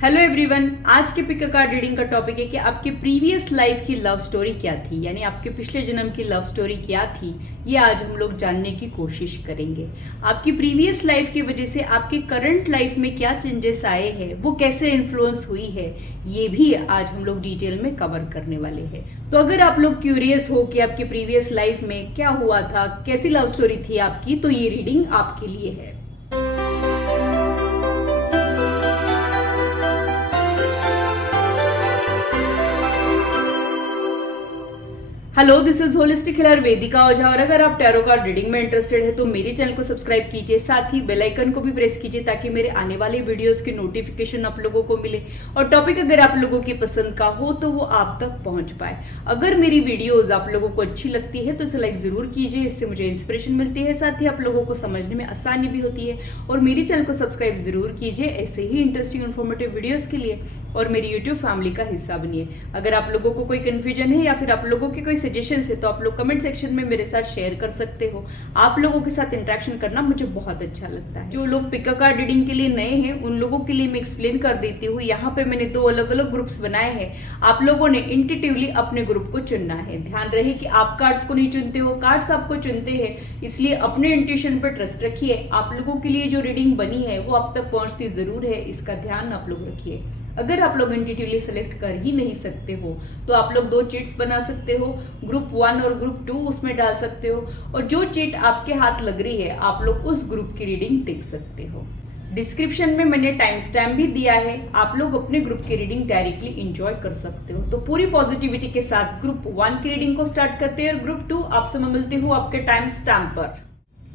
Hello everyone, आज के pick a card reading का टॉपिक है कि आपके प्रीवियस लाइफ की लव स्टोरी क्या थी, यानी आपके पिछले जन्म की लव स्टोरी क्या थी। ये आज हम लोग जानने की कोशिश करेंगे। आपकी प्रीवियस लाइफ की वजह से आपके करंट लाइफ में क्या चेंजेस आए हैं, वो कैसे इन्फ्लुएंस हुई है, ये भी आज हम लोग डिटेल में कवर करने वाले हैं। तो अगर आप लोग क्यूरियस हो कि आपकी प्रीवियस लाइफ में क्या हुआ था, कैसी लव स्टोरी थी आपकी, तो ये रीडिंग आपके लिए है। Hello, this is holistic healer Vedika Ojha. और अगर आप टैरो कार्ड रीडिंग में इंटरेस्टेड है तो मेरे चैनल को सब्सक्राइब कीजिए, साथ ही बेल आइकन को भी प्रेस कीजिए ताकि मेरे आने वाले वीडियोस की नोटिफिकेशन आप लोगों को मिले। और टॉपिक अगर आप लोगों की पसंद का हो तो वो आप तक पहुंच पाए। अगर मेरी वीडियोज आप लोगों को अच्छी लगती है तो इसे लाइक जरूर कीजिए, इससे मुझे इंस्पिरेशन मिलती है, साथ ही आप लोगों को समझने में आसानी भी होती है। और मेरे चैनल को सब्सक्राइब जरूर कीजिए ऐसे ही इंटरेस्टिंग इन्फॉर्मेटिव वीडियोज के लिए, और मेरी यूट्यूब फैमिली का हिस्सा बनिए। अगर आप लोगों को कोई कंफ्यूजन है या फिर आप लोगों के कोई सजेशन है तो आप लोग कमेंट सेक्शन में मेरे साथ शेयर कर सकते हो। आप लोगों के साथ इंटरेक्शन करना मुझे बहुत अच्छा लगता है। जो लोग पिक अ कार्ड रीडिंग के लिए नए हैं उन लोगों के लिए मैं एक्सप्लेन कर देती हूँ। यहाँ पे मैंने 2 अलग अलग ग्रुप्स बनाए हैं। आप लोगों ने इंट्यूटिवली अपने ग्रुप को चुनना है। ध्यान रहे कि आप कार्ड्स को नहीं चुनते हो, कार्ड्स आपको चुनते हैं, इसलिए अपने इंट्यूशन पर ट्रस्ट रखिए। आप लोगों के लिए जो रीडिंग बनी है वो आप तक पहुंचती जरूर है, इसका ध्यान आप लोग रखिए। अगर आप लोग इंट्यूटिवली सेलेक्ट कर ही नहीं सकते हो तो आप लोग 2 चीट्स बना सकते हो, ग्रुप 1 और ग्रुप 2 उसमें डाल सकते हो, और जो चीट आपके हाथ लग रही है आप लोग उस ग्रुप की रीडिंग देख सकते हो। डिस्क्रिप्शन में मैंने टाइम स्टैम्प भी दिया है, आप लोग अपने ग्रुप की रीडिंग डायरेक्टली एंजॉय कर सकते हो। तो पूरी पॉजिटिविटी के साथ ग्रुप 1 की रीडिंग को स्टार्ट करते हैं और ग्रुप 2 आपसे मैं मिलती हूँ आपके टाइम स्टैम्प पर।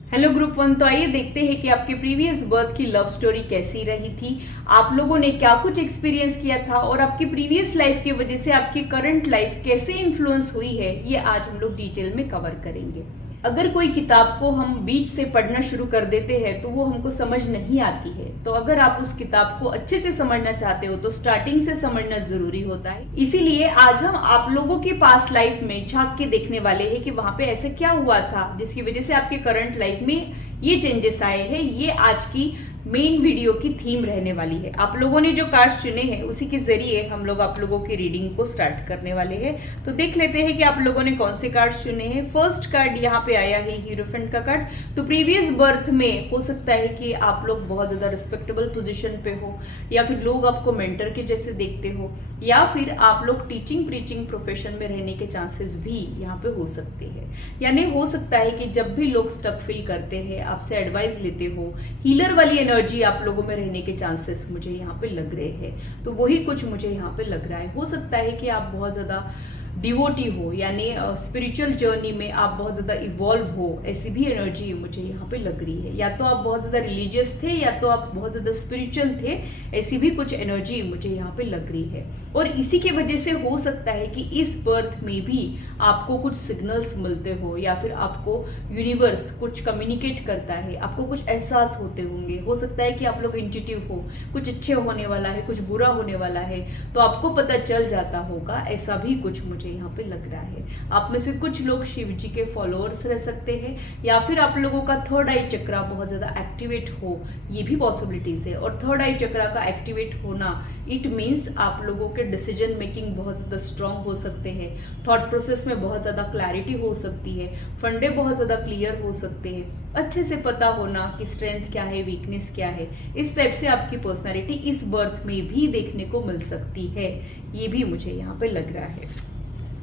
हेलो ग्रुप 1, तो आइए देखते हैं कि आपके प्रीवियस बर्थ की लव स्टोरी कैसी रही थी, आप लोगों ने क्या कुछ एक्सपीरियंस किया था, और आपकी प्रीवियस लाइफ की वजह से आपकी करंट लाइफ कैसे इन्फ्लुएंस हुई है, ये आज हम लोग डिटेल में कवर करेंगे। अगर कोई किताब को हम बीच से पढ़ना शुरू कर देते हैं तो वो हमको समझ नहीं आती है। तो अगर आप उस किताब को अच्छे से समझना चाहते हो तो स्टार्टिंग से समझना जरूरी होता है। इसीलिए आज हम आप लोगों के पास्ट लाइफ में झांक के देखने वाले हैं कि वहां पे ऐसे क्या हुआ था जिसकी वजह से आपके करंट लाइफ में ये चेंजेस आए हैं। ये आज की मेन वीडियो की थीम रहने वाली है। आप लोगों ने जो कार्ड्स चुने हैं उसी के जरिए हम लोग आप लोगों की रीडिंग को स्टार्ट करने वाले हैं। तो देख लेते हैं कि आप लोगों ने कौन से कार्ड्स चुने हैं। फर्स्ट कार्ड यहाँ पे आया है हीरोफेंट का कार्ड। तो प्रीवियस बर्थ में हो सकता है कि आप लोग बहुत ज्यादा रिस्पेक्टेबल पोजीशन पे हो, या फिर लोग आपको मेंटर के जैसे देखते हो, या फिर आप लोग टीचिंग प्रीचिंग प्रोफेशन में रहने के चांसेस भी यहाँ पे हो सकते हैं। यानी हो सकता है कि जब भी लोग स्टक फील करते हैं, आपसे एडवाइस लेते हो, हीलर वाली एनर्जी आप लोगों में रहने के चांसेस मुझे यहाँ पे लग रहे हैं। तो वही कुछ मुझे यहाँ पे लग रहा है। हो सकता है कि आप बहुत ज्यादा डिवोटी हो, यानी स्पिरिचुअल जर्नी में आप बहुत ज़्यादा इवॉल्व हो, ऐसी भी एनर्जी मुझे यहाँ पे लग रही है। या तो आप बहुत ज़्यादा रिलीजियस थे या तो आप बहुत ज़्यादा स्पिरिचुअल थे, ऐसी भी कुछ एनर्जी मुझे यहाँ पे लग रही है। और इसी की वजह से हो सकता है कि इस बर्थ में भी आपको कुछ सिग्नल्स मिलते हो, या फिर आपको यूनिवर्स कुछ कम्युनिकेट करता है, आपको कुछ एहसास होते होंगे। हो सकता है कि आप लोग इंट्यूटिव हो, कुछ अच्छे होने वाला है, कुछ बुरा होने वाला है, तो आपको पता चल जाता होगा। ऐसा भी कुछ मुझे यहाँ पे लग रहा है। आप में से कुछ लोग शिव जी के फॉलोअर्स रह सकते हैं, या फिर आप लोगों का थर्ड आई चक्रा बहुत ज्यादा एक्टिवेट हो, ये भी पॉसिबिलिटीज है। और थर्ड आई चक्रा का एक्टिवेट होना इट मीन्स आप लोगों के डिसीजन मेकिंग बहुत ज्यादा स्ट्रांग हो सकते हैं, थॉट प्रोसेस में बहुत ज्यादा क्लैरिटी हो सकती है, फंडे बहुत ज्यादा क्लियर हो सकते हैं, अच्छे से पता होना कि स्ट्रेंथ क्या है, वीकनेस क्या है। इस टाइप से आपकी पर्सनालिटी इस बर्थ में भी देखने को मिल सकती है, ये भी मुझे यहाँ पे लग रहा है।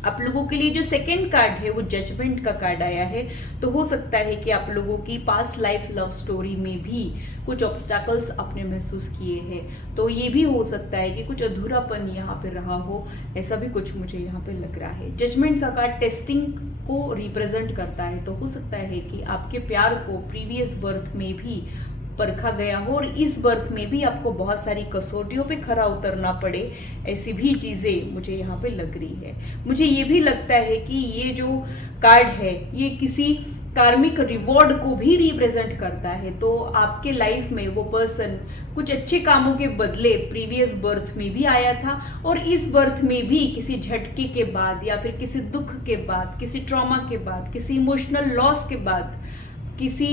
आप लोगों के लिए जो सेकेंड कार्ड है वो जजमेंट का कार्ड आया है। तो हो सकता है कि आप लोगों की पास्ट लाइफ लव स्टोरी में भी कुछ ऑब्स्टैकल्स आपने महसूस किए हैं। तो ये भी हो सकता है कि कुछ अधूरापन यहाँ पे रहा हो, ऐसा भी कुछ मुझे यहाँ पे लग रहा है। जजमेंट का कार्ड टेस्टिंग को रिप्रेजेंट करता है। तो हो सकता है कि आपके प्यार को प्रीवियस बर्थ में भी परखा गया हो, और इस बर्थ में भी आपको बहुत सारी कसौटियों पे खरा उतरना पड़े, ऐसी भी चीजें मुझे यहाँ पे लग रही है। मुझे ये भी लगता है कि ये जो कार्ड है ये किसी कार्मिक रिवॉर्ड को भी रिप्रेजेंट करता है। तो आपके लाइफ में वो पर्सन कुछ अच्छे कामों के बदले प्रीवियस बर्थ में भी आया था, और इस बर्थ में भी किसी झटके के बाद, या फिर किसी दुख के बाद, किसी ट्रॉमा के बाद, किसी इमोशनल लॉस के बाद, किसी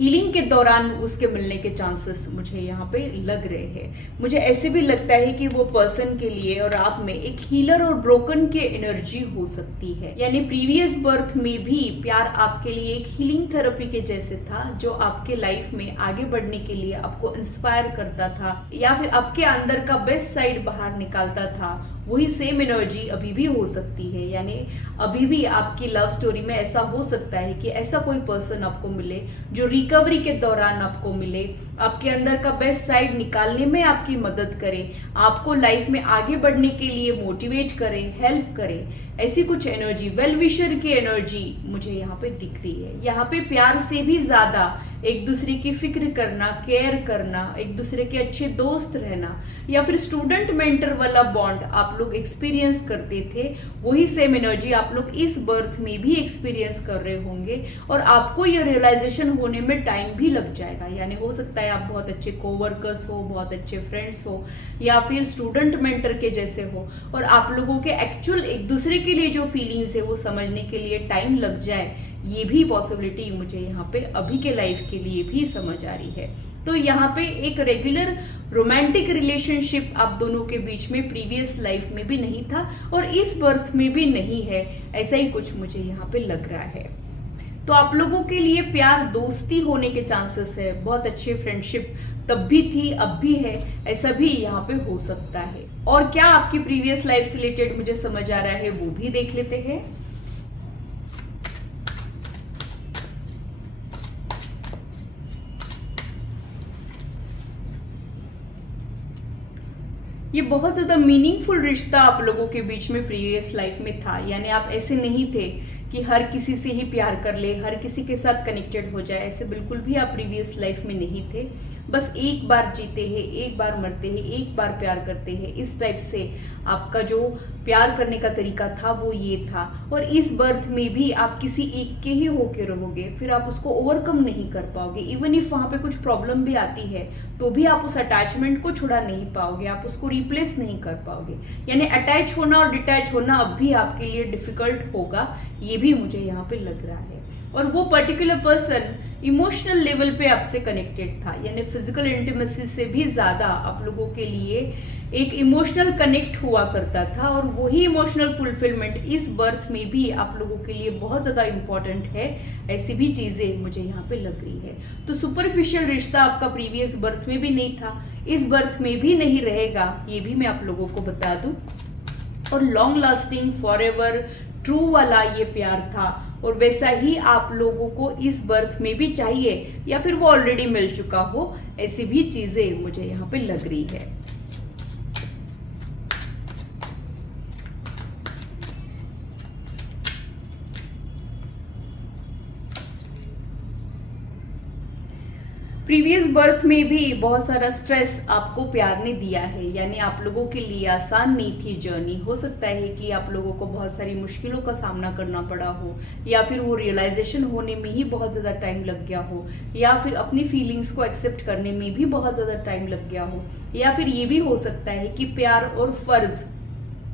हीलिंग के दौरान उसके मिलने के चांसेस मुझे यहाँ पे लग रहे हैं। मुझे ऐसे भी लगता है कि वो पर्सन के लिए और आप में एक हीलर और ब्रोकन की एनर्जी हो सकती है, यानी प्रीवियस बर्थ में भी प्यार आपके लिए एक हीलिंग थेरेपी के जैसे था, जो आपके लाइफ में आगे बढ़ने के लिए आपको इंस्पायर करता था या फिर आपके अंदर का बेस्ट साइड बाहर निकालता था। वही सेम एनर्जी अभी भी हो सकती है, यानी अभी भी आपकी लव स्टोरी में ऐसा हो सकता है कि ऐसा कोई पर्सन आपको मिले जो रिकवरी के दौरान आपको मिले, आपके अंदर का बेस्ट साइड निकालने में आपकी मदद करे, आपको लाइफ में आगे बढ़ने के लिए मोटिवेट करे, हेल्प करे। ऐसी कुछ एनर्जी, वेल विशर की एनर्जी मुझे यहाँ पे दिख रही है। यहाँ पे प्यार से भी ज्यादा एक दूसरे की फिक्र करना, केयर करना, एक दूसरे के अच्छे दोस्त रहना या फिर स्टूडेंट मेंटर वाला बॉन्ड आप लोग एक्सपीरियंस करते थे, वही सेम एनर्जी आप लोग इस बर्थ में भी एक्सपीरियंस कर रहे होंगे और आपको ये रियलाइजेशन होने में टाइम भी लग जाएगा। यानी हो सकता है आप बहुत अच्छे कोवर्कर्स हो, बहुत अच्छे फ्रेंड्स हो या फिर स्टूडेंट मेंटर के जैसे हो और आप लोगों के एक्चुअल एक दूसरे के लिए जो फीलिंग्स है वो समझने के लिए टाइम लग जाए, ये भी पॉसिबिलिटी मुझे यहाँ पे अभी के लाइफ के लिए भी समझ आ रही है। तो यहाँ पे एक रेगुलर रोमांटिक रिलेशनशिप आप दोनों के बीच में प्रीवियस लाइफ में भी नहीं था और इस बर्थ में भी नहीं है, ऐसा ही कुछ मुझे यहाँ पे लग रहा है। तो आप लोगों के लिए प्यार दोस्ती होने के चांसेस है, बहुत अच्छी फ्रेंडशिप तब भी थी, अब भी है, ऐसा भी यहाँ पे हो सकता है। और क्या आपकी प्रीवियस लाइफ से रिलेटेड मुझे समझ आ रहा है वो भी देख लेते हैं। ये बहुत ज्यादा मीनिंगफुल रिश्ता आप लोगों के बीच में प्रीवियस लाइफ में था, यानी आप ऐसे नहीं थे कि हर किसी से ही प्यार कर ले, हर किसी के साथ कनेक्टेड हो जाए, ऐसे बिल्कुल भी आप प्रीवियस लाइफ में नहीं थे। बस एक बार जीते हैं, एक बार मरते हैं, एक बार प्यार करते हैं, इस टाइप से आपका जो प्यार करने का तरीका था वो ये था। और इस बर्थ में भी आप किसी एक के ही होके रहोगे, फिर आप उसको ओवरकम नहीं कर पाओगे। इवन इफ वहाँ पे कुछ प्रॉब्लम भी आती है तो भी आप उस अटैचमेंट को छुड़ा नहीं पाओगे, आप उसको रिप्लेस नहीं कर पाओगे। यानी अटैच होना और डिटैच होना अब भी आपके लिए डिफिकल्ट होगा, ये भी मुझे यहाँ पे लग रहा है। और वो पर्टिकुलर पर्सन इमोशनल लेवल पे आपसे कनेक्टेड था, यानी फिजिकल इंटीमेसी से भी ज्यादा आप लोगों के लिए एक इमोशनल कनेक्ट हुआ करता था और वही इमोशनल फुलफिलमेंट इस बर्थ में भी आप लोगों के लिए बहुत ज्यादा इंपॉर्टेंट है। ऐसी भी चीजें मुझे यहाँ पे लग रही है। तो सुपरफिशियल रिश्ता आपका प्रीवियस बर्थ में भी नहीं था, इस बर्थ में भी नहीं रहेगा, ये भी मैं आप लोगों को बता दूं। और लॉन्ग लास्टिंग फॉरएवर ट्रू वाला ये प्यार था और वैसा ही आप लोगों को इस बर्थ में भी चाहिए या फिर वो ऑलरेडी मिल चुका हो, ऐसी भी चीजें मुझे यहाँ पे लग रही है। प्रीवियस बर्थ में भी बहुत सारा स्ट्रेस आपको प्यार ने दिया है, यानी आप लोगों के लिए आसान नहीं थी जर्नी। हो सकता है कि आप लोगों को बहुत सारी मुश्किलों का सामना करना पड़ा हो या फिर वो रियलाइजेशन होने में ही बहुत ज़्यादा टाइम लग गया हो या फिर अपनी फीलिंग्स को एक्सेप्ट करने में भी बहुत ज़्यादा टाइम लग गया हो या फिर ये भी हो सकता है कि प्यार और फर्ज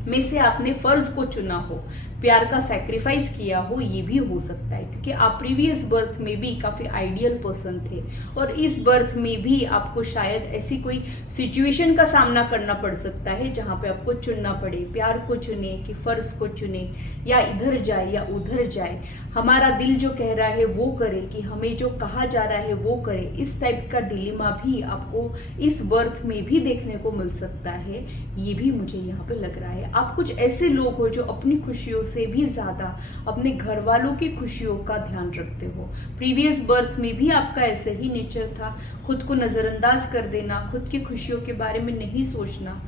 में से आपने फर्ज को चुना हो, प्यार का सैक्रिफाइस किया हो, ये भी हो सकता है क्योंकि आप प्रीवियस बर्थ में भी काफ़ी आइडियल पर्सन थे और इस बर्थ में भी आपको शायद ऐसी कोई सिचुएशन का सामना करना पड़ सकता है जहाँ पे आपको चुनना पड़े, प्यार को चुने कि फर्ज को चुने, या इधर जाए या उधर जाए, हमारा दिल जो कह रहा है वो करे कि हमें जो कहा जा रहा है वो करे। इस टाइप का डिलेमा भी आपको इस बर्थ में भी देखने को मिल सकता है, ये भी मुझे यहाँ पे लग रहा है। आप कुछ ऐसे लोग हो जो अपनी खुशियों से भी ज्यादा अपने घर वालों की खुशियों का ध्यान रखते हो। प्रीवियस बर्थ में भी आपका ऐसे ही नेचर था, खुद को नजरअंदाज कर देना, खुद की खुशियों के बारे में नहीं सोचना,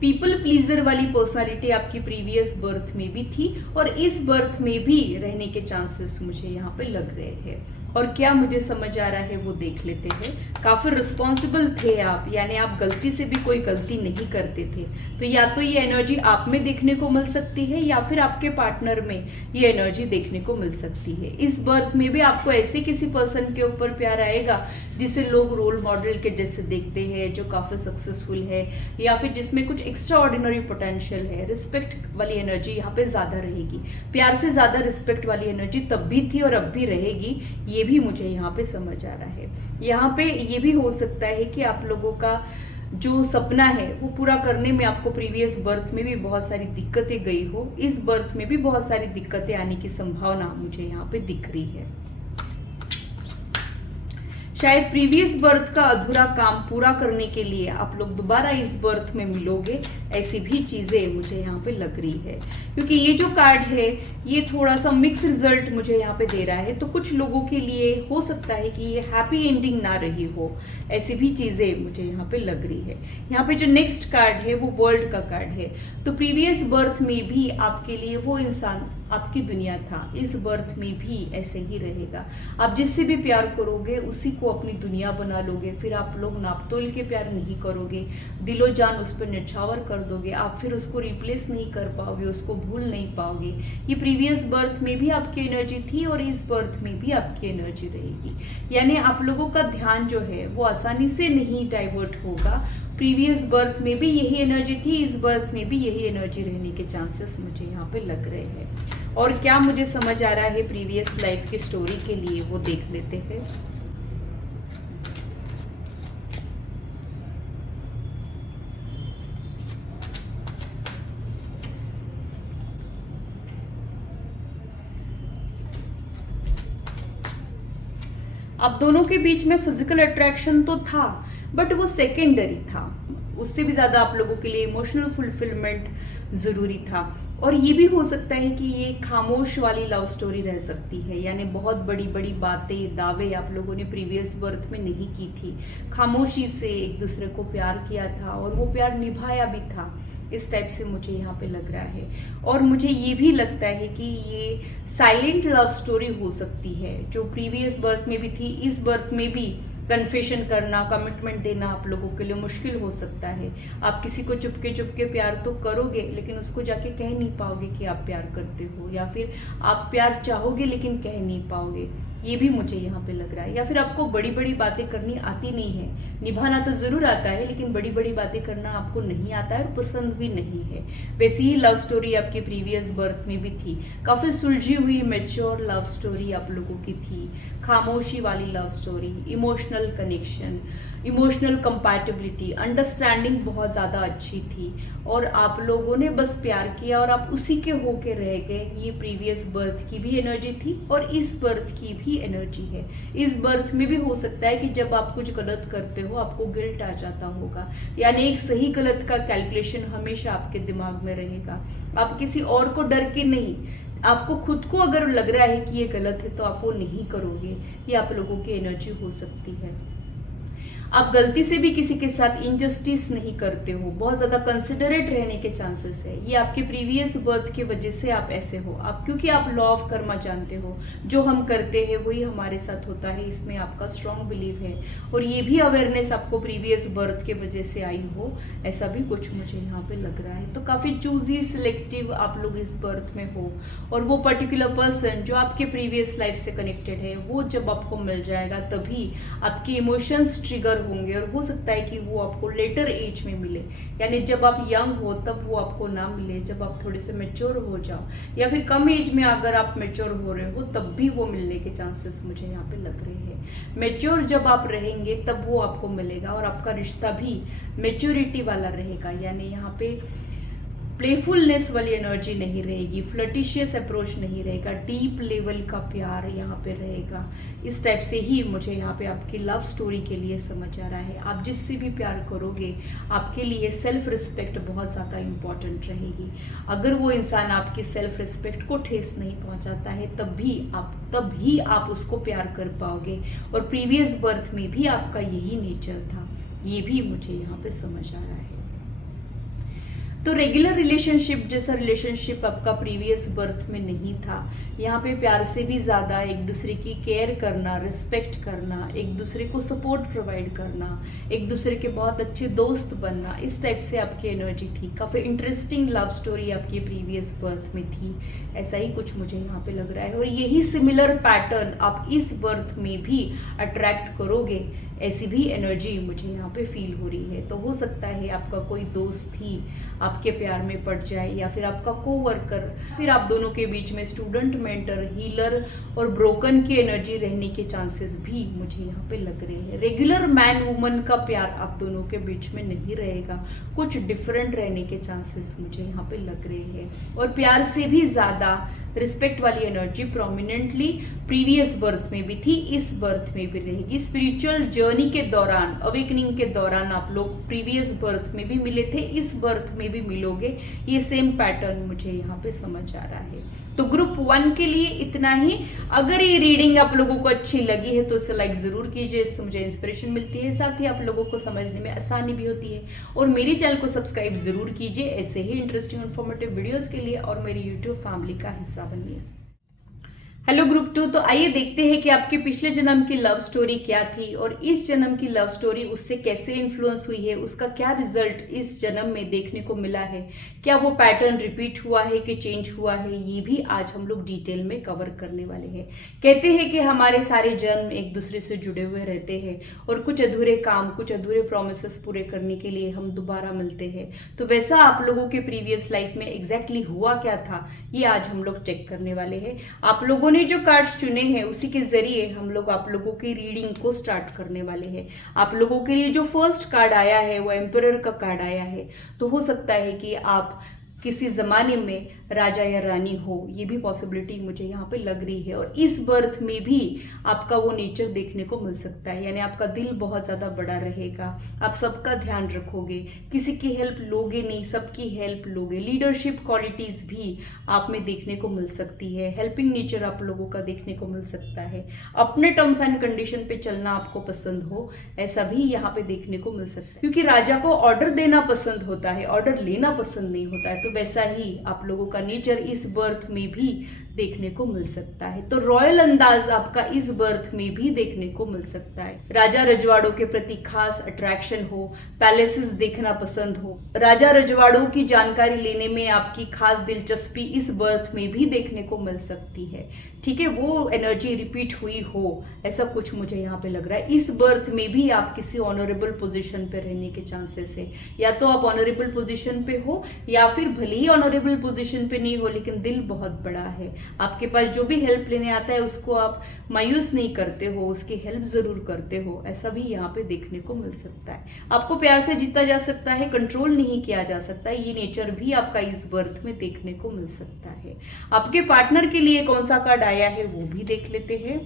पीपल प्लीजर वाली पर्सनालिटी आपकी प्रीवियस बर्थ में भी थी और इस बर्थ में भी रहने के चांसेस मुझे यहाँ पे लग रहे हैं। और क्या मुझे समझ आ रहा है वो देख लेते हैं। काफी रिस्पॉन्सिबल थे आप, यानी आप गलती से भी कोई गलती नहीं करते थे। तो या तो ये एनर्जी आप में देखने को मिल सकती है या फिर आपके पार्टनर में ये एनर्जी देखने को मिल सकती है। इस बर्थ में भी आपको ऐसे किसी पर्सन के ऊपर प्यार आएगा जिसे लोग रोल मॉडल के जैसे देखते हैं, जो काफी सक्सेसफुल है या फिर जिसमें कुछ एक्स्ट्रा ऑर्डिनरी पोटेंशियल है। रिस्पेक्ट वाली एनर्जी यहाँ पे ज्यादा रहेगी, प्यार से ज्यादा रिस्पेक्ट वाली एनर्जी तब भी थी और अब भी रहेगी, ये भी मुझे यहाँ पे समझ आ रहा है। यहाँ पे ये भी हो सकता है कि आप लोगों का जो सपना है वो पूरा करने में आपको प्रीवियस बर्थ में भी बहुत सारी दिक्कतें गई हो, इस बर्थ में भी बहुत सारी दिक्कतें आने की संभावना मुझे यहाँ पे दिख रही है। शायद प्रीवियस बर्थ का अधूरा काम पूरा करने के लिए आप लोग दोबारा इस बर्थ में मिलोगे, ऐसी भी चीजें मुझे यहाँ पे लग रही है। क्योंकि ये जो कार्ड है ये थोड़ा सा मिक्स रिजल्ट मुझे यहाँ पे दे रहा है, तो कुछ लोगों के लिए हो सकता है कि ये हैप्पी एंडिंग ना रही हो, ऐसी भी चीजें मुझे यहाँ पे लग रही है। यहाँ पे जो नेक्स्ट कार्ड है वो वर्ल्ड का कार्ड है, तो प्रीवियस बर्थ में भी आपके लिए वो इंसान आपकी दुनिया था, इस बर्थ में भी ऐसे ही रहेगा। आप जिससे भी प्यार करोगे उसी को अपनी दुनिया बना लोगे, फिर आप लोग नाप तोल के प्यार नहीं करोगे, दिलो जान उस पर निछावर कर दोगे, आप फिर उसको रिप्लेस नहीं कर पाओगे, उसको भूल नहीं पाओगे। ये प्रीवियस बर्थ में भी आपकी एनर्जी थी और इस बर्थ में भी आपकी एनर्जी रहेगी। यानी आप लोगों का ध्यान जो है वो आसानी से नहीं डाइवर्ट होगा। प्रीवियस बर्थ में भी यही एनर्जी थी, इस बर्थ में भी यही एनर्जी रहने के चांसेस मुझे यहाँ पे लग रहे हैं। और क्या मुझे समझ आ रहा है प्रीवियस लाइफ की स्टोरी के लिए, वो देख लेते हैं। अब दोनों के बीच में फिजिकल अट्रैक्शन तो था, बट वो सेकेंडरी था। उससे भी ज्यादा आप लोगों के लिए इमोशनल फुलफिलमेंट जरूरी था। और ये भी हो सकता है कि ये खामोश वाली लव स्टोरी रह सकती है, यानी बहुत बड़ी बड़ी बातें, दावे आप लोगों ने प्रीवियस बर्थ में नहीं की थी, खामोशी से एक दूसरे को प्यार किया था और वो प्यार निभाया भी था, इस टाइप से मुझे यहाँ पे लग रहा है। और मुझे ये भी लगता है कि ये साइलेंट लव स्टोरी हो सकती है, जो प्रीवियस बर्थ में भी थी, इस बर्थ में भी कन्फेशन करना, कमिटमेंट देना आप लोगों के लिए मुश्किल हो सकता है। आप किसी को चुपके चुपके प्यार तो करोगे, लेकिन उसको जाके कह नहीं पाओगे कि आप प्यार करते हो, या फिर आप प्यार चाहोगे लेकिन कह नहीं पाओगे, ये भी मुझे यहाँ पे लग रहा है। या फिर आपको बड़ी बड़ी बातें करनी आती नहीं है, निभाना तो जरूर आता है लेकिन बड़ी बड़ी बातें करना आपको नहीं आता है और पसंद भी नहीं है। वैसी ही लव स्टोरी आपकी प्रीवियस बर्थ में भी थी, काफी सुलझी हुई मैच्योर लव स्टोरी आप लोगों की थी, खामोशी वाली love story, emotional connection, emotional compatibility, understanding बहुत ज़्यादा अच्छी थी और आप लोगों ने बस प्यार किया और आप उसी के होके रह गए। ये प्रीवियस बर्थ की भी एनर्जी थी और इस बर्थ की भी एनर्जी है। इस बर्थ में भी हो सकता है कि जब आप कुछ गलत करते हो आपको गिल्ट आ जाता होगा, यानी एक सही गलत का कैलकुलेशन हमेशा आपके दिमाग में रहेगा। आप किसी और को डर के नहीं, आपको खुद को अगर लग रहा है कि ये गलत है तो आप वो नहीं करोगे, ये आप लोगों की एनर्जी हो सकती है। आप गलती से भी किसी के साथ इनजस्टिस नहीं करते हो, बहुत ज़्यादा कंसिडरेट रहने के चांसेस है। ये आपके प्रीवियस बर्थ के वजह से आप ऐसे हो, आप क्योंकि आप लॉ ऑफ कर्मा जानते हो, जो हम करते हैं वही हमारे साथ होता है, इसमें आपका स्ट्रॉन्ग बिलीव है। और ये भी अवेयरनेस आपको प्रीवियस बर्थ के वजह से आई हो, ऐसा भी कुछ मुझे यहाँ पे लग रहा है। तो काफ़ी चूजी, सिलेक्टिव आप लोग इस बर्थ में हो और वो पर्टिकुलर पर्सन जो आपके प्रीवियस लाइफ से कनेक्टेड है वो जब आपको मिल जाएगा तभी आपके इमोशंस ट्रिगर होंगे और हो सकता है कि वो आपको लेटर एज में मिले, यानी जब आप यंग हो तब वो आपको ना मिले, जब आप थोड़े से मैच्योर हो जाओ या फिर कम एज में अगर आप मैच्योर हो रहे हो तब भी वो मिलने के चांसेस मुझे यहाँ पे लग रहे हैं। मैच्योर जब आप रहेंगे तब वो आपको मिलेगा और आपका रिश्ता भी मैच्योरिटी वाला रहेगा, यानी यहाँ पे प्लेफुलनेस वाली एनर्जी नहीं रहेगी, फ्लर्टिशियस अप्रोच नहीं रहेगा, डीप लेवल का प्यार यहाँ पे रहेगा। इस टाइप से ही मुझे यहाँ पे आपकी लव स्टोरी के लिए समझ आ रहा है। आप जिससे भी प्यार करोगे आपके लिए सेल्फ रिस्पेक्ट बहुत ज़्यादा इम्पॉर्टेंट रहेगी। अगर वो इंसान आपकी सेल्फ रिस्पेक्ट को ठेस नहीं पहुँचाता है तब ही आप उसको प्यार कर पाओगे। और प्रीवियस बर्थ में भी आपका यही नेचर था, ये भी मुझे यहाँ पे समझ आ रहा है। तो रेगुलर रिलेशनशिप जैसा रिलेशनशिप आपका प्रीवियस बर्थ में नहीं था। यहाँ पे प्यार से भी ज़्यादा एक दूसरे की केयर करना, रिस्पेक्ट करना, एक दूसरे को सपोर्ट प्रोवाइड करना, एक दूसरे के बहुत अच्छे दोस्त बनना, इस टाइप से आपकी एनर्जी थी। काफ़ी इंटरेस्टिंग लव स्टोरी आपकी प्रीवियस बर्थ में थी, ऐसा ही कुछ मुझे यहाँ पे लग रहा है। और यही सिमिलर पैटर्न आप इस बर्थ में भी अट्रैक्ट करोगे, ऐसी भी एनर्जी मुझे यहाँ पे फील हो रही है। तो हो सकता है आपका कोई दोस्त ही आपके प्यार में पड़ जाए, या फिर आपका कोवर्कर, फिर आप दोनों के बीच में स्टूडेंट, मेंटर, हीलर और ब्रोकन की एनर्जी रहने के चांसेस भी मुझे यहाँ पे लग रहे हैं। रेगुलर मैन वुमन का प्यार आप दोनों के बीच में नहीं रहेगा, कुछ डिफरेंट रहने के चांसेस मुझे यहाँ पे लग रहे हैं। और प्यार से भी ज़्यादा रिस्पेक्ट वाली एनर्जी प्रोमिनेंटली प्रीवियस बर्थ में भी थी, इस बर्थ में भी रहेगी। स्पिरिचुअल जर्नी के दौरान, अवेकनिंग के दौरान आप लोग प्रीवियस बर्थ में भी मिले थे, इस बर्थ में भी मिलोगे, ये सेम पैटर्न मुझे यहाँ पे समझ आ रहा है। तो ग्रुप 1 के लिए इतना ही। अगर ये रीडिंग आप लोगों को अच्छी लगी है तो इसे लाइक ज़रूर कीजिए, इससे मुझे इंस्पिरेशन मिलती है, साथ ही आप लोगों को समझने में आसानी भी होती है। और मेरी चैनल को सब्सक्राइब ज़रूर कीजिए ऐसे ही इंटरेस्टिंग इन्फॉर्मेटिव वीडियोज़ के लिए, और मेरी यूट्यूब फैमिली का हिस्सा बनिए। हेलो ग्रुप 2, तो आइए देखते हैं कि आपके पिछले जन्म की लव स्टोरी क्या थी और इस जन्म की लव स्टोरी उससे कैसे इन्फ्लुएंस हुई है, उसका क्या रिजल्ट इस जन्म में देखने को मिला है, क्या वो पैटर्न रिपीट हुआ है कि चेंज हुआ है, ये भी आज हम लोग डिटेल में कवर करने वाले हैं। कहते हैं कि हमारे सारे जन्म एक दूसरे से जुड़े हुए रहते हैं और कुछ अधूरे काम, कुछ अधूरे प्रोमिसेस पूरे करने के लिए हम दोबारा मिलते हैं। तो वैसा आप लोगों के प्रीवियस लाइफ में एग्जैक्टली हुआ क्या था, ये आज हम लोग चेक करने वाले हैं। आप लोगों ने जो कार्ड्स चुने हैं उसी के जरिए हम लोग आप लोगों की रीडिंग को स्टार्ट करने वाले हैं। आप लोगों के लिए जो फर्स्ट कार्ड आया है वो एम्परर का कार्ड आया है। तो हो सकता है कि आप किसी ज़माने में राजा या रानी हो, ये भी पॉसिबिलिटी मुझे यहाँ पे लग रही है। और इस बर्थ में भी आपका वो नेचर देखने को मिल सकता है, यानी आपका दिल बहुत ज़्यादा बड़ा रहेगा, आप सबका ध्यान रखोगे, किसी की हेल्प लोगे नहीं, सबकी हेल्प लोगे। लीडरशिप क्वालिटीज़ भी आप में देखने को मिल सकती है, हेल्पिंग नेचर आप लोगों का देखने को मिल सकता है। अपने टर्म्स एंड कंडीशन पे चलना आपको पसंद हो, ऐसा भी यहाँ पे देखने को मिल सकता है, क्योंकि राजा को ऑर्डर देना पसंद होता है, ऑर्डर लेना पसंद नहीं होता है। तो वैसा ही आप लोगों का नेचर इस बर्थ में भी देखने को मिल सकता है। तो रॉयल अंदाज आपका इस बर्थ में भी देखने को मिल सकता है। राजा रजवाड़ों के प्रति खास अट्रैक्शन हो, पैलेसेस देखना पसंद हो, राजा रजवाड़ों की जानकारी लेने में आपकी खास दिलचस्पी इस बर्थ में भी देखने को मिल सकती है। ठीक है, वो एनर्जी रिपीट हुई हो, ऐसा कुछ मुझे यहाँ पे लग रहा है। इस बर्थ में भी आप किसी ऑनरेबल पोजीशन पे रहने के चांसेस है, या तो आप ऑनरेबल पोजीशन पे हो या फिर भले ही ऑनरेबल पोजीशन पे नहीं हो लेकिन दिल बहुत बड़ा है, आपके पास जो भी हेल्प लेने आता है उसको आप मायूस नहीं करते हो, उसकी हेल्प जरूर करते हो, ऐसा भी यहाँ पे देखने को मिल सकता है। आपको प्यार से जीता जा सकता है, कंट्रोल नहीं किया जा सकता, ये नेचर भी आपका इस बर्थ में देखने को मिल सकता है। आपके पार्टनर के लिए कौन सा कार्ड आया है वो भी देख लेते हैं।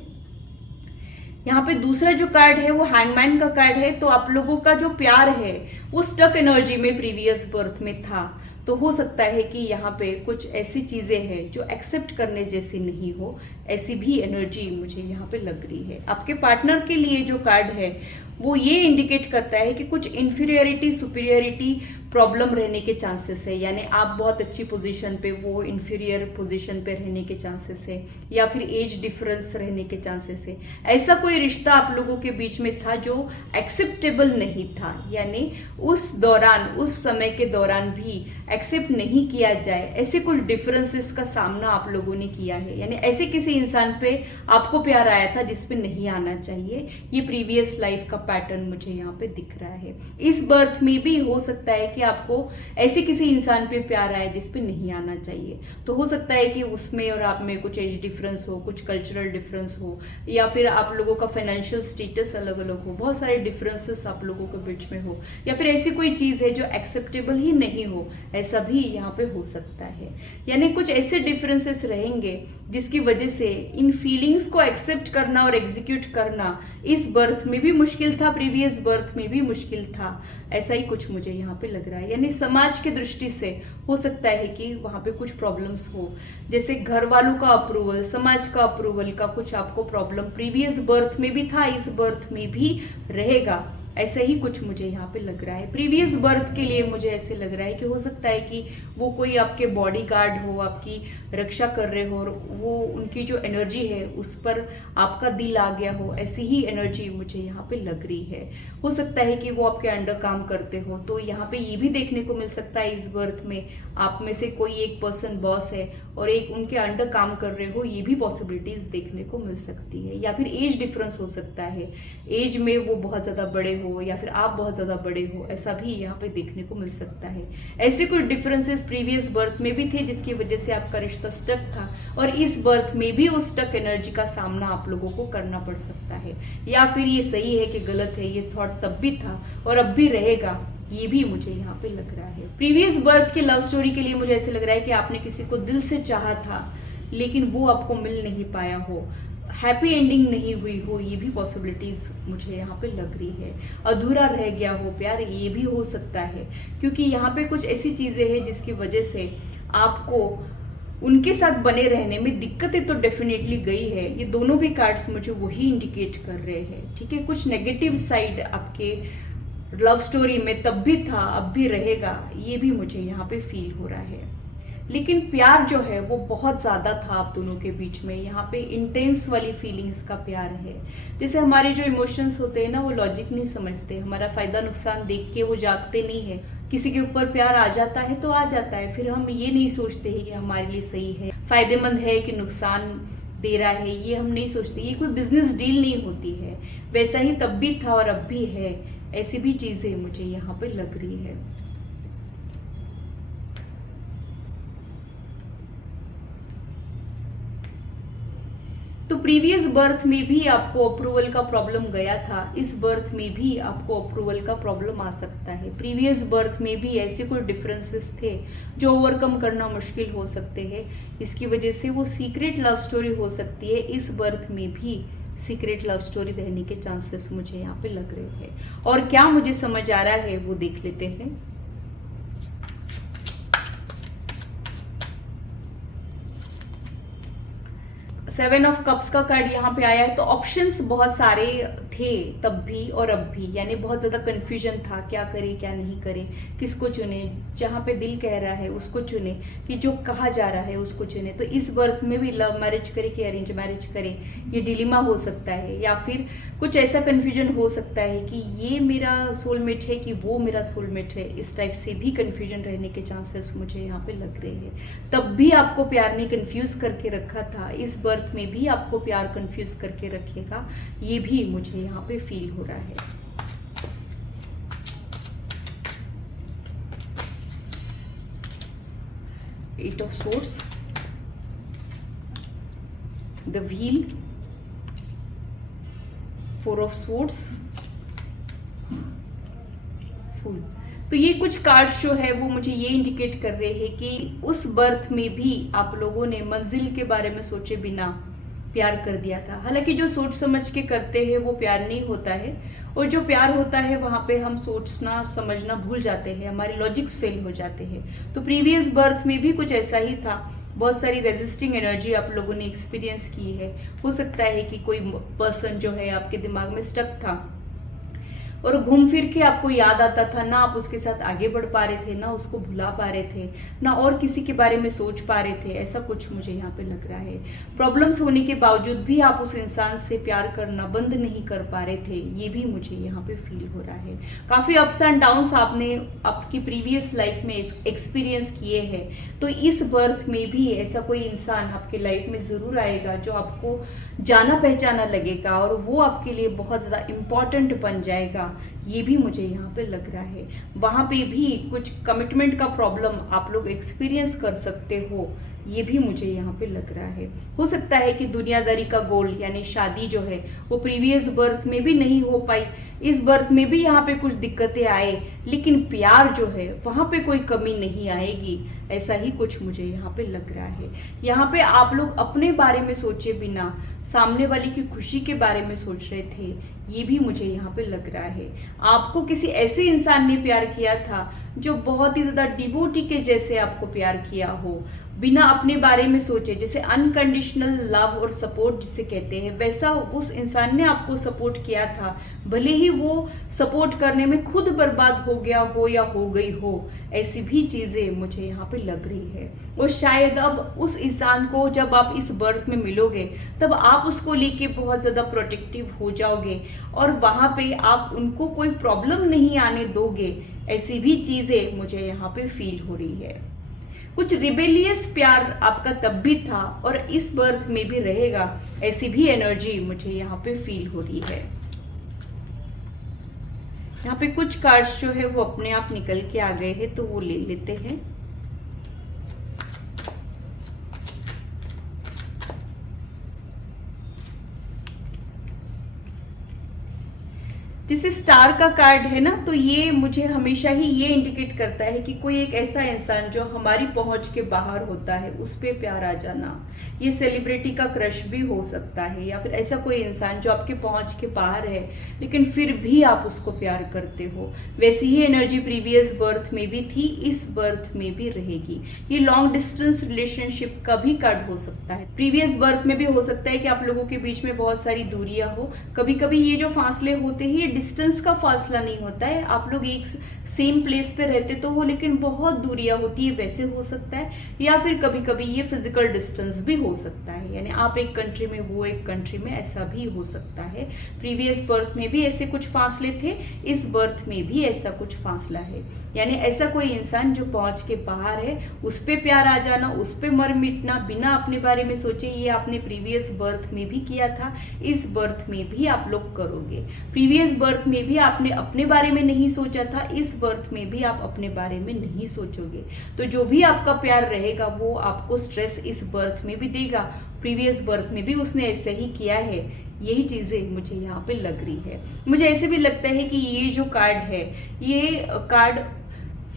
यहाँ पे दूसरा जो कार्ड है वो हैंगमैन का कार्ड है। तो आप लोगों का जो प्यार है वो स्टक एनर्जी में प्रीवियस बर्थ में था। तो हो सकता है कि यहाँ पे कुछ ऐसी चीज़ें हैं जो एक्सेप्ट करने जैसी नहीं हो, ऐसी भी एनर्जी मुझे यहाँ पे लग रही है। आपके पार्टनर के लिए जो कार्ड है वो ये इंडिकेट करता है कि कुछ इन्फीरियरिटी सुपीरियरिटी प्रॉब्लम रहने के चांसेस है, यानी आप बहुत अच्छी पोजीशन पे, वो इन्फीरियर पोजीशन पे रहने के चांसेस है, या फिर एज डिफरेंस रहने के चांसेस है। ऐसा कोई रिश्ता आप लोगों के बीच में था जो एक्सेप्टेबल नहीं था, यानी उस दौरान, उस समय के दौरान भी एक्सेप्ट नहीं किया जाए, ऐसे कुछ डिफरेंसेस का सामना आप लोगों ने किया है। यानी ऐसे किसी इंसान पे आपको प्यार आया था जिस पे नहीं आना चाहिए। ये प्रीवियस लाइफ का पैटर्न मुझे यहाँ पे दिख रहा है। इस बर्थ में भी हो सकता है कि आपको ऐसे किसी इंसान पे प्यार आए जिस पे नहीं आना चाहिए। तो हो सकता है कि उसमें और आप में कुछ एज डिफरेंस हो, कुछ कल्चरल डिफरेंस हो, या फिर आप लोगों का फाइनेंशियल स्टेटस अलग अलग हो, बहुत सारे डिफरेंसेस आप लोगों के बीच में हो, या फिर ऐसी कोई चीज़ है जो एक्सेप्टेबल ही नहीं हो, ऐसा भी यहाँ पे हो सकता है। यानी कुछ ऐसे डिफरेंसेस रहेंगे जिसकी वजह से इन फीलिंग्स को एक्सेप्ट करना और एग्जीक्यूट करना इस बर्थ में भी मुश्किल था, प्रीवियस बर्थ में भी मुश्किल था, ऐसा ही कुछ मुझे यहाँ पे लग रहा है। यानी समाज की दृष्टि से हो सकता है कि वहाँ पे कुछ प्रॉब्लम्स हो, जैसे घर वालों का अप्रूवल, समाज का अप्रूवल का कुछ आपको प्रॉब्लम प्रीवियस बर्थ में भी था, इस बर्थ में भी रहेगा। ऐसा ही कुछ मुझे यहाँ पे लग रहा है। प्रीवियस बर्थ के लिए मुझे ऐसे लग रहा है कि हो सकता है कि वो कोई आपके बॉडीगार्ड हो, आपकी रक्षा कर रहे हो, और वो उनकी जो एनर्जी है उस पर आपका दिल आ गया हो, ऐसी ही एनर्जी मुझे यहाँ पे लग रही है। हो सकता है कि वो आपके अंडर काम करते हो, तो यहाँ पे ये भी देखने को मिल सकता है इस बर्थ में आप में से कोई एक पर्सन बॉस है और एक उनके अंडर काम कर रहे हो, ये भी पॉसिबिलिटीज देखने को मिल सकती है। या फिर एज डिफरेंस हो सकता है, एज में वो बहुत ज़्यादा बड़े हो या फिर आप बहुत ज़्यादा बड़े हो, ऐसा भी यहाँ पे देखने को मिल सकता है। ऐसे कुछ डिफरेंसेस प्रीवियस बर्थ में भी थे जिसकी वजह से आपका रिश्ता स्टक था, और इस बर्थ में भी उस स्टक एनर्जी का सामना आप लोगों को करना पड़ सकता है। या फिर ये सही है कि गलत है, ये थॉट तब भी था और अब भी रहेगा, ये भी मुझे यहाँ पे लग रहा है। प्रीवियस बर्थ की लव स्टोरी के लिए मुझे ऐसे लग रहा है कि आपने किसी को दिल से चाहा था लेकिन वो आपको मिल नहीं पाया हो, हैप्पी एंडिंग नहीं हुई हो, ये भी पॉसिबिलिटीज मुझे यहाँ पे लग रही है। अधूरा रह गया हो प्यार, ये भी हो सकता है, क्योंकि यहाँ पे कुछ ऐसी चीज़ें हैं जिसकी वजह से आपको उनके साथ बने रहने में दिक्कतें तो डेफिनेटली गई है। ये दोनों भी कार्ड्स मुझे वही इंडिकेट कर रहे हैं, ठीक है। कुछ नेगेटिव साइड आपके लव स्टोरी में तब भी था, अब भी रहेगा, ये भी मुझे यहाँ पे फील हो रहा है। लेकिन प्यार जो है वो बहुत ज़्यादा था आप दोनों के बीच में। यहाँ पे इंटेंस वाली फीलिंग्स का प्यार है। जैसे हमारे जो इमोशंस होते हैं ना, वो लॉजिक नहीं समझते, हमारा फ़ायदा नुकसान देख के वो जागते नहीं है। किसी के ऊपर प्यार आ जाता है तो आ जाता है, फिर हम ये नहीं सोचते हैं कि हमारे लिए सही है, फ़ायदेमंद है कि नुकसान दे रहा है, ये हम नहीं सोचते। ये कोई बिजनेस डील नहीं होती है। वैसा ही तब भी था और अब भी है। ऐसी भी चीज़ें मुझे यहाँ पे लग रही है। तो प्रीवियस बर्थ में भी आपको अप्रूवल का प्रॉब्लम गया था, इस बर्थ में भी आपको अप्रूवल का प्रॉब्लम आ सकता है। प्रीवियस बर्थ में भी ऐसे कोई डिफरेंसेस थे जो ओवरकम करना मुश्किल हो सकते हैं, इसकी वजह से वो सीक्रेट लव स्टोरी हो सकती है। इस बर्थ में भी सीक्रेट लव स्टोरी रहने के चांसेस मुझे यहाँ पे लग रहे हैं। और क्या मुझे समझ आ रहा है वो देख लेते हैं। सेवन ऑफ कप्स का कार्ड यहाँ पे आया है। तो ऑप्शंस बहुत सारे थे तब भी और अब भी, यानी बहुत ज़्यादा कन्फ्यूजन था, क्या करें क्या नहीं करें, किसको चुने, जहाँ पे दिल कह रहा है उसको चुने कि जो कहा जा रहा है उसको चुने। तो इस बर्थ में भी लव मैरिज करें कि अरेंज मैरिज करें, ये डिलीमा हो सकता है। या फिर कुछ ऐसा कन्फ्यूजन हो सकता है कि ये मेरा सोलमेट है कि वो मेरा सोलमेट है, इस टाइप से भी कन्फ्यूजन रहने के चांसेस मुझे यहाँ पे लग रहे हैं। तब भी आपको प्यार ने कन्फ्यूज करके रखा था, इस बर्थ में भी आपको प्यार कंफ्यूज करके रखेगा, ये भी मुझे यहाँ पे फील हो रहा है। Eight of swords, the wheel, four of swords, full. तो ये कुछ कार्ड्स जो है वो मुझे ये इंडिकेट कर रहे हैं कि उस बर्थ में भी आप लोगों ने मंजिल के बारे में सोचे बिना प्यार कर दिया था। हालांकि जो सोच समझ के करते हैं वो प्यार नहीं होता है, और जो प्यार होता है वहाँ पे हम सोचना समझना भूल जाते हैं, हमारे लॉजिक्स फेल हो जाते हैं। तो प्रीवियस बर्थ में भी कुछ ऐसा ही था, बहुत सारी रेजिस्टिंग एनर्जी आप लोगों ने एक्सपीरियंस की है। हो सकता है कि कोई पर्सन जो है आपके दिमाग में स्टक था और घूम फिर के आपको याद आता था, ना आप उसके साथ आगे बढ़ पा रहे थे, ना उसको भुला पा रहे थे, ना और किसी के बारे में सोच पा रहे थे। ऐसा कुछ मुझे यहाँ पे लग रहा है। प्रॉब्लम्स होने के बावजूद भी आप उस इंसान से प्यार करना बंद नहीं कर पा रहे थे, ये भी मुझे यहाँ पे फील हो रहा है। काफ़ी अप्स एंड डाउन्स आपने आपकी प्रीवियस लाइफ में एक्सपीरियंस किए हैं, तो इस बर्थ में भी ऐसा कोई इंसान आपके लाइफ में ज़रूर आएगा जो आपको जाना पहचाना लगेगा और वो आपके लिए बहुत ज़्यादा इम्पॉर्टेंट बन जाएगा, ये भी मुझे यहाँ पे लग रहा है। वहाँ पे भी कुछ कमिटमेंट का प्रॉब्लम आप लोग एक्सपीरियंस कर सकते हो, ये भी मुझे यहाँ पे लग रहा है। हो सकता है कि दुनियादारी का गोल यानी शादी जो है वो प्रीवियस बर्थ में भी नहीं हो पाई, इस बर्थ में भी यहाँ पे कुछ दिक्कतें आए, लेकिन प्यार जो है वहाँ पे कोई कमी नहीं आएगी, ऐसा ही कुछ मुझे यहाँ पे लग रहा है। यहाँ पे आप लोग अपने बारे में सोचे बिना सामने वाले की खुशी के बारे में सोच रहे थे, ये भी मुझे यहाँ पे लग रहा है। आपको किसी ऐसे इंसान ने प्यार किया था जो बहुत ही ज्यादा डिवोटी के जैसे आपको प्यार किया हो, बिना अपने बारे में सोचे, जैसे अनकंडीशनल लव और सपोर्ट जिसे कहते हैं, वैसा उस इंसान ने आपको सपोर्ट किया था, भले ही वो सपोर्ट करने में खुद बर्बाद हो गया हो या हो गई हो, ऐसी भी चीजें मुझे यहाँ पे लग रही है। और शायद अब उस इंसान को जब आप इस बर्थ में मिलोगे तब आप उसको लेके बहुत ज्यादा प्रोटेक्टिव हो जाओगे और वहां पे आप उनको कोई प्रॉब्लम नहीं आने दोगे, ऐसी भी चीजें मुझे यहाँ पे फील हो रही है। कुछ रिबेलियस प्यार आपका तब भी था और इस बर्थ में भी रहेगा, ऐसी भी एनर्जी मुझे यहाँ पे फील हो रही है। यहाँ पे कुछ कार्ड्स जो है वो अपने आप निकल के आ गए हैं, तो वो ले लेते हैं। जैसे स्टार का कार्ड है ना, तो ये मुझे हमेशा ही ये इंडिकेट करता है कि कोई एक ऐसा इंसान जो हमारी पहुंच के बाहर होता है उस पे प्यार आ जाना। ये सेलिब्रिटी का क्रश भी हो सकता है, या फिर ऐसा कोई इंसान जो आपके पहुंच के बाहर है लेकिन फिर भी आप उसको प्यार करते हो। वैसी ही एनर्जी प्रीवियस बर्थ में भी थी, इस बर्थ में भी रहेगी। ये लॉन्ग डिस्टेंस रिलेशनशिप का भी कार्ड हो सकता है। प्रीवियस बर्थ में भी हो सकता है कि आप लोगों के बीच में बहुत सारी दूरियां हो। कभी कभी ये जो फासले होते हैं ये डिस्टेंस का फासला नहीं होता है, आप लोग एक सेम प्लेस पे रहते तो हो लेकिन बहुत दूरियां होती है, वैसे हो सकता है। या फिर कभी कभी ये फिजिकल डिस्टेंस भी हो सकता है, यानी आप एक कंट्री में वो एक कंट्री में, ऐसा भी हो सकता है। प्रीवियस बर्थ में भी ऐसे कुछ फासले थे, इस बर्थ में भी ऐसा कुछ फासला है। यानी ऐसा कोई इंसान जो पहुंच के बाहर है उस पे प्यार आ जाना, उस पे मर मिटना बिना अपने बारे में सोचे, ये आपने प्रीवियस बर्थ में भी किया था, इस बर्थ में भी आप लोग करोगे। प्रीवियस बर्थ में भी आपने अपने बारे में नहीं सोचा था, इस बर्थ में भी आप अपने बारे में नहीं सोचोगे। तो जो भी आपका प्यार रहेगा वो आपको स्ट्रेस इस बर्थ में भी देगा, प्रीवियस बर्थ में भी उसने ऐसे ही किया है। यही चीजें मुझे यहाँ पे लग रही है। मुझे ऐसे भी लगता है कि ये जो कार्ड है, ये कार्ड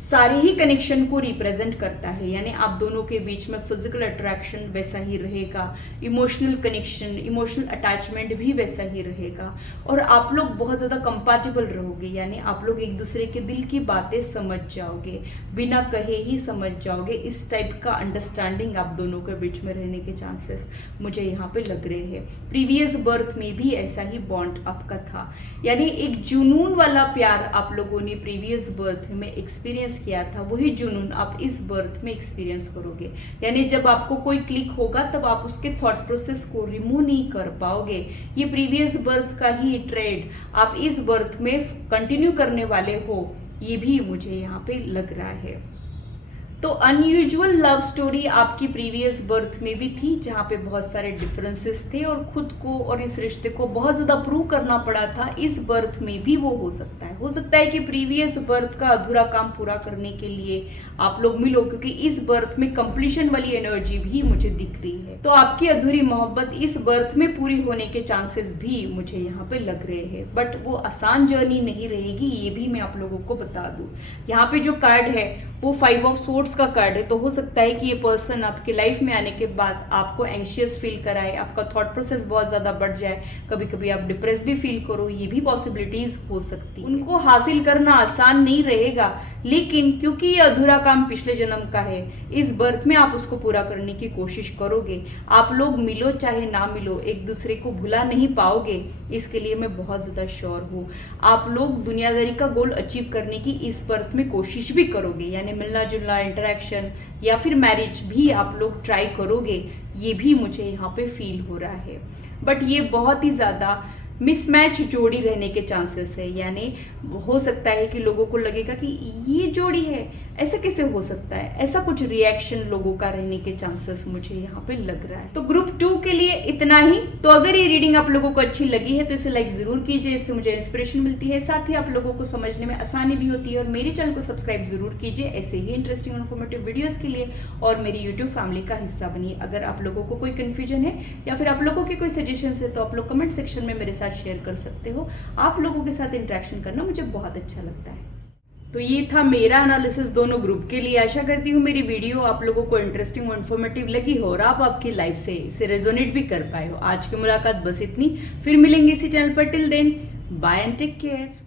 सारे ही कनेक्शन को रिप्रेजेंट करता है, यानी आप दोनों के बीच में फिजिकल अट्रैक्शन वैसा ही रहेगा, इमोशनल कनेक्शन, इमोशनल अटैचमेंट भी वैसा ही रहेगा, और आप लोग बहुत ज़्यादा कंपैटिबल रहोगे, यानी आप लोग एक दूसरे के दिल की बातें समझ जाओगे, बिना कहे ही समझ जाओगे। इस टाइप का अंडरस्टैंडिंग आप दोनों के बीच में रहने के चांसेस मुझे यहाँ पे लग रहे हैं। प्रीवियस बर्थ में भी ऐसा ही बॉन्ड आपका था, यानी एक जुनून वाला प्यार आप लोगों ने प्रीवियस बर्थ में एक्सपीरियंस किया था, वही जुनून आप इस बर्थ में एक्सपीरियंस करोगे। यानी जब आपको कोई क्लिक होगा तब आप उसके थॉट प्रोसेस को रिमूव नहीं कर पाओगे। ये प्रीवियस बर्थ का ही ट्रेड आप इस बर्थ में कंटिन्यू करने वाले हो, ये भी मुझे यहाँ पे लग रहा है। तो अनयूजुअल लव स्टोरी आपकी प्रीवियस बर्थ में भी थी, जहाँ पे बहुत सारे डिफरेंसेस थे और खुद को और इस रिश्ते को बहुत ज़्यादा प्रूव करना पड़ा था। इस बर्थ में भी वो हो सकता है। हो सकता है कि प्रीवियस बर्थ का अधूरा काम पूरा करने के लिए आप लोग मिलो, क्योंकि इस बर्थ में कंप्लीशन वाली एनर्जी भी मुझे दिख रही है। तो आपकी अधूरी मोहब्बत इस बर्थ में पूरी होने के चांसेस भी मुझे यहाँ पे लग रहे हैं, बट वो आसान जर्नी नहीं रहेगी, ये भी मैं आप लोगों को बता दूं। यहाँ पे जो कार्ड है वो 5 ऑफ सोर्ड्स का कार्ड है, तो हो सकता है कि ये पर्सन आपके लाइफ में आने के बाद आपको एंशियस फील कराए, आपका थॉट प्रोसेस बहुत ज्यादा बढ़ जाए, कभी कभी आप डिप्रेस भी फील करो, ये भी पॉसिबिलिटीज हो सकती है। उनको हासिल करना आसान नहीं रहेगा, लेकिन क्योंकि ये अधूरा काम पिछले जन्म का है, इस बर्थ में आप उसको पूरा करने की कोशिश करोगे। आप लोग मिलो चाहे ना मिलो, एक दूसरे को भुला नहीं पाओगे, इसके लिए मैं बहुत ज्यादा श्योर हूँ। आप लोग दुनियादारी का गोल अचीव करने की इस बर्थ में कोशिश भी करोगे, यानी मिलना जुलना, इंटरेक्शन या फिर मैरिज भी आप लोग ट्राई करोगे, ये भी मुझे यहाँ पे फील हो रहा है। बट ये बहुत ही ज्यादा मिसमैच जोड़ी रहने के चांसेस है, यानी हो सकता है कि लोगों को लगेगा कि ये जोड़ी है, ऐसा कैसे हो सकता है, ऐसा कुछ रिएक्शन लोगों का रहने के चांसेस मुझे यहाँ पे लग रहा है। तो ग्रुप 2 के लिए इतना ही। तो अगर ये रीडिंग आप लोगों को अच्छी लगी है तो इसे लाइक जरूर कीजिए, इससे मुझे इंस्पिरेशन मिलती है, साथ ही आप लोगों को समझने में आसानी भी होती है। और मेरे चैनल को सब्सक्राइब जरूर कीजिए ऐसे ही इंटरेस्टिंग और इन्फॉर्मेटिव वीडियोस के लिए, और मेरी यूट्यूब फैमिली का हिस्सा बनिए। अगर आप लोगों को कोई कंफ्यूजन है या फिर आप लोगों के कोई सजेशन है तो आप लोग कमेंट सेक्शन में मेरे साथ शेयर कर सकते हो। आप लोगों के साथ इंटरेक्शन करना मुझे बहुत अच्छा लगता है। तो ये था मेरा एनालिसिस दोनों ग्रुप के लिए। आशा करती हूँ मेरी वीडियो आप लोगों को इंटरेस्टिंग और इन्फॉर्मेटिव लगी हो और आप आपकी लाइफ से इसे रेजोनेट भी कर पाए हो। आज की मुलाकात बस इतनी, फिर मिलेंगे इसी चैनल पर। Till then bye and take care.